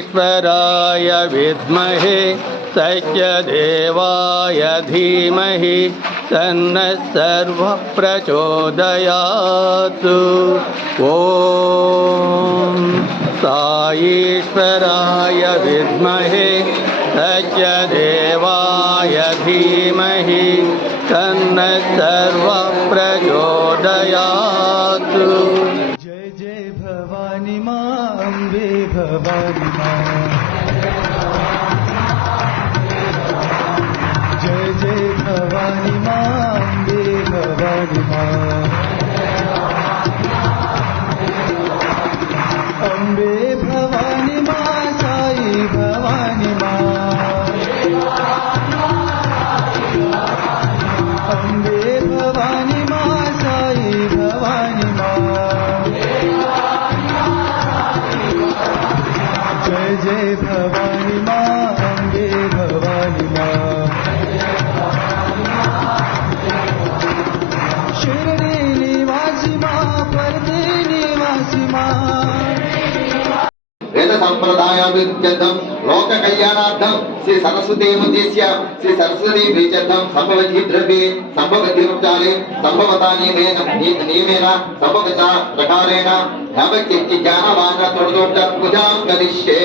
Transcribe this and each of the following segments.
ईश्वराय विद्महे सत्यदेवाय धीमहि तन्नः सर्वः प्रचोदयात्। ॐ साईश्वराय विद्महे सत्यदेवाय धीमहि तन्नः सर्वः प्रचोदयात्। जय जय भवानी माँ अम्बे भवानी माँ, जय जय भवानी माँ अम्बे भवानी माँ, अम्बे भवानी माँ साई भवानी माँ, अम्बे भवानी माँ साई भवानी माँ, जय जय भवानी माँ अम्बे भवानी माँ, शिरडी निवासी माँ पर्दे निवासी माँ, वेद संप्रदायाभिवृद्ध्यर्थं लोक कल्याणार्थं श्री सरस्वती उद्देश्य श्री सरस्वती प्रीत्यर्थं संभवति द्रव्ये संभवति उपचारे संभवता नियमेन संभवता प्रकारेण यावत्यक्ति ज्ञानवान् तोडोपचार पूजां करिष्ये।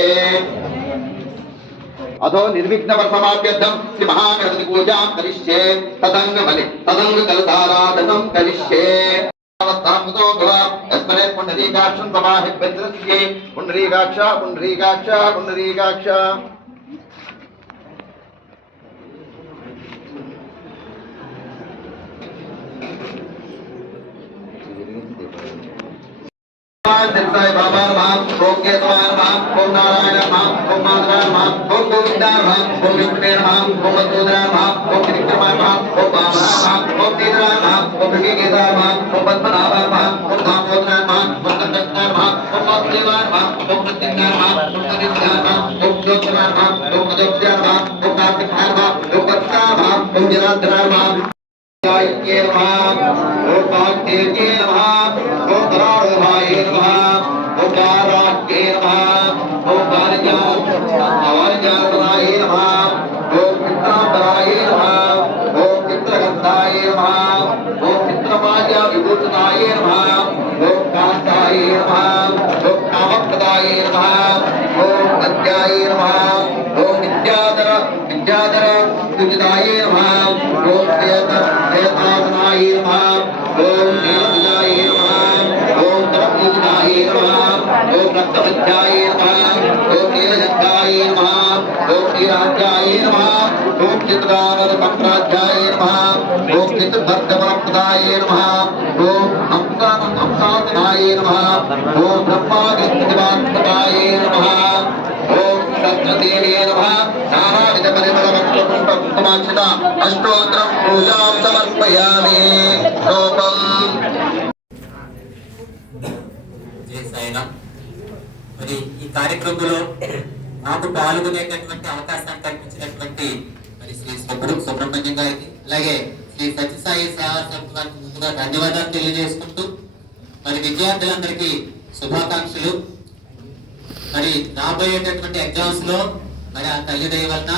अथो निर्विघ्न समाप्यर्थं श्री महागणपति पूजां करिष्ये। तदंग कलसाराधनं करिष्ये। पुंडरीकाक्षं प्रवाहितवज्रस्य पुंडरीकाक्ष पुंडरीकाक्ष पुंडरीकाक्ष साई बाबा नमः, ओम केशवाय नमः, ओम नारायण नमः, ओम माधवाय नमः, ओम गोविंदाय नमः, ओम विष्णुवे नमः, ओम मधुसूदनाय नमः, ओम त्रिविक्रमाय नमः, ओम वामनाय नमः, ओम तीर्थराय नमः, ओम ऋषिकेशाय नमः, ओम पद्मनाभाय नमः, ओम दामोदराय नमः, ओम कंदक्ताय नमः, ओम वासुदेवाय नमः, ओम प्रत्यंगाय नमः, ओम सनिध्याय नमः, ओम ज्योतिराय नमः, ओम अजोत्याय नमः, ओम कार्तिकाय नमः, ओम वत्साय नमः, ओम जनार्दनाय नमः, गायके नमः, ओम कांतेके नमः, ओम करारोहाय नमः, ओम काराके नमः, ओम कारिजासनाय नमः, ओम चित्रांबराय नमः, ओम चित्रगंधाय नमः, ओम चित्रमाया विभूषणाय नमः, ओम कांताय नमः, ओम कामप्रदाय नमः, ओम अद्याय नमः, ओम विद्याधर पूजिताय नमः, ओम श्वेतासनाय नमः, ओम नीलध्वजाय नमः, ओम तपपूजिताय नमः, ओम रक्तवज्राय नमः, ओम नीलजटाय नमः, ओम नीलाद्याय नमः, ओम चित्रगानसम्प्राज्याय नमः, ओम चित्रभक्तवरप्रदाय नमः, ओम हंसासनाय नमः, ओम ब्रह्मादित्यवात्मकाय नमः, ओम सत्रदेवे नमः, नानाविधपरिमलवक्त्रपुष्पकुङ्कुमार्चित अष्टोत्तरं पूजां समर्पयामि। మరి ఈ కార్యక్రమంలో నాకు పాల్గొనేటటువంటి అవకాశాన్ని కల్పించినటువంటి మరి శ్రీ సుబ్రహ్మణ్యం గారికి అలాగే శ్రీ సత్యసాయి సేవా సంస్థ గారికి ముందుగా ధన్యవాదాలు తెలియజేసుకుంటూ మరి విద్యార్థులందరికీ శుభాకాంక్షలు. మరి రాబోయేటటువంటి ఎగ్జామ్స్ లో మరి ఆ తల్లి దయ వలన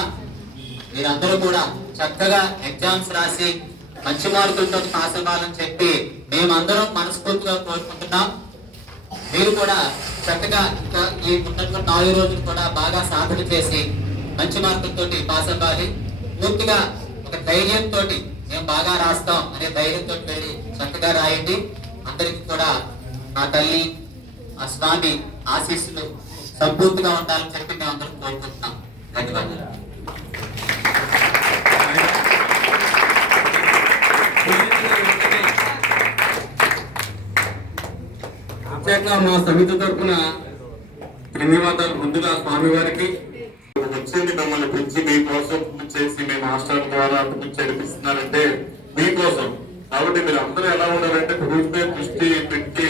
మీరందరూ కూడా చక్కగా ఎగ్జామ్స్ రాసి మంచి మార్కులతో పాస్ అవ్వాలని చెప్పి మేమందరం మనస్ఫూర్తిగా కోరుకుంటున్నాం. మీరు కూడా చక్కగా ఇంకా ఈ ఉన్నటువంటి 4 రోజులు కూడా బాగా సాధన చేసి మంచి మార్కులతో పాస్ అవ్వాలి. పూర్తిగా ఒక ధైర్యంతో మేము బాగా రాస్తాం అనే ధైర్యంతో వెళ్ళి చక్కగా రాయండి. అందరికి కూడా నా తల్లి ఆ స్వామి ఆశీస్సులు సంపూర్తిగా ఉండాలని చెప్పి మేము అందరం కోరుకుంటున్నాం. ధన్యవాదాలు. మా సమితి తరఫున ధన్యవాదాలు ముందుగా స్వామి వారికి. వచ్చింది మిమ్మల్ని పిలిచి మీకోసం చేసి మేము హాస్టల్ ద్వారా చేర్పిస్తున్నారంటే మీకోసం. కాబట్టి మీరు అందరూ ఎలా ఉన్నారంటే పూర్తిగా దృష్టి పెట్టి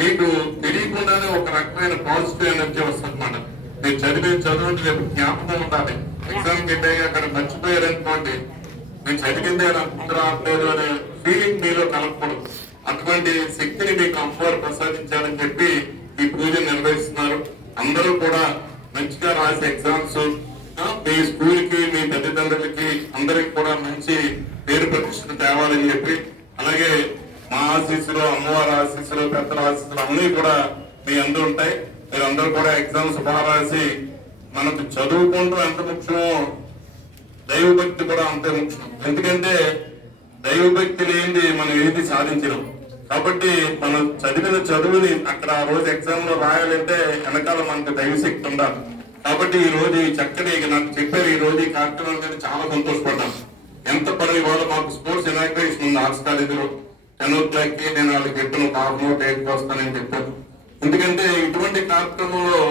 మీకు తెలియకుండానే ఒక రకమైన పాజిటివ్ ఎనర్జీ వస్తుంది అన్నమాట. మీరు చదివే చదువుని రేపు జ్ఞాపకం ఉండాలి. ఎగ్జామ్కి వెళ్ళాక అక్కడ మర్చిపోయారనుకోండి, నేను చదివింది అని రావట్లేదు అనే ఫీలింగ్ మీలో కలగకూడదు. అటువంటి శక్తిని మీకు అమ్మవారు ప్రసాదించాలని చెప్పి ఈ పూజ నిర్వహిస్తున్నారు. అందరూ కూడా మంచిగా రాసి ఎగ్జామ్స్ మీ స్కూల్ కి మీ తల్లిదండ్రులకి అందరికి కూడా మంచి పేరు ప్రతిష్టలు తేవాలని చెప్పి, అలాగే మా ఆశీస్సులు, అమ్మవారి ఆశీస్సులు, పెద్దల ఆశీస్సులు అన్నీ కూడా మీ అందరూ ఉంటాయి. మీరందరూ కూడా ఎగ్జామ్స్ బాగా రాసి మనకు చదువుకుంటూ ఎంత ముఖ్యమో దైవభక్తి కూడా అంతే ముఖ్యం. ఎందుకంటే దైవభక్తి లేనిది మనం ఏది సాధించలేం. కాబట్టి మనం చదివిన చదువుని అక్కడ ఆ రోజు ఎగ్జామ్ లో రాయాలంటే వెనకాల మనకు దైవశక్తి ఉండాలి. కాబట్టి ఈ రోజు ఈ చక్కటి నాకు చెప్పారు, ఈ రోజు ఈ కార్యక్రమం మీద చాలా సంతోషపడ్డాను. ఎంత పని ఇవాళ మాకు స్పోర్ట్స్ ఇనాగ్రేషన్ ఉంది ఆర్ట్స్ కాలేజీలో 10 o'clock కి నేను వాళ్ళకి చెప్పిన పాపను టేక్ వస్తానని చెప్పాను. ఎందుకంటే ఇటువంటి కార్యక్రమంలో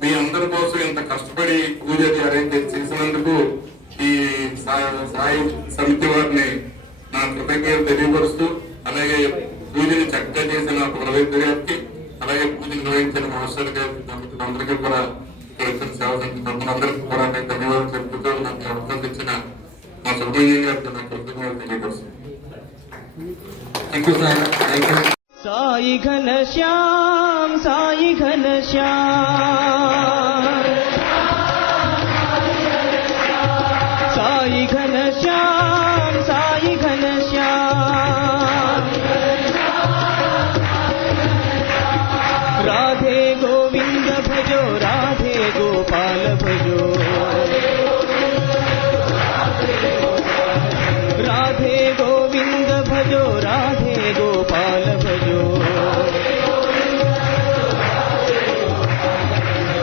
మీ అందరి కోసం ఇంత కష్టపడి పూజ అరేంజ్ చేసినందుకు ఈ సాయి సమితి వారిని నా కృతజ్ఞతలు తెలియపరుస్తూ, అలాగే పూజని చక్కగా చేసిన ప్రవేశ గారికి, అలాగే పూజ నిర్వహించిన మాస్టర్ గారికి, అందరికీ కూడా ఇక్కడ వచ్చిన సేవ సమితి అందరికీ కూడా నేను ధన్యవాదాలు చెప్తూ నాకు అవకాశం ఇచ్చిన మా సుబ్రహ్మణ్యం గారికి నా కృతజ్ఞతలు తెలియపరుస్తున్నాను. Thank you sir. Thank you. Sai Ghanshyam Sai Ghanshyam Sai Ghanshyam Sai Ghanshyam Radhe Govind भजो राधे गोपाल भजो राधे गोविंद भजो राधे गोपाल भजो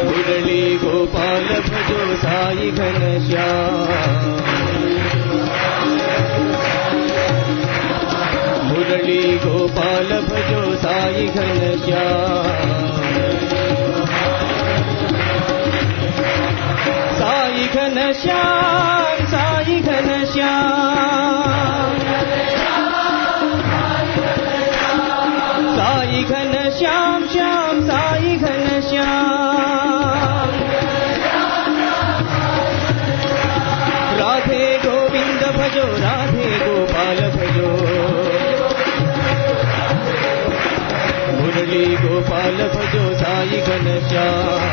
मुरली गोपाल भजो साई घनश्याम मुरली गोपाल भजो साई घनश्याम साई घनश्याम साई घनश्याम साई घनश्याम श्याम साई घनश्याम राधे गोविंद भजो राधे गोपाल भजो मुरली गोपाल भजो साई घनश्याम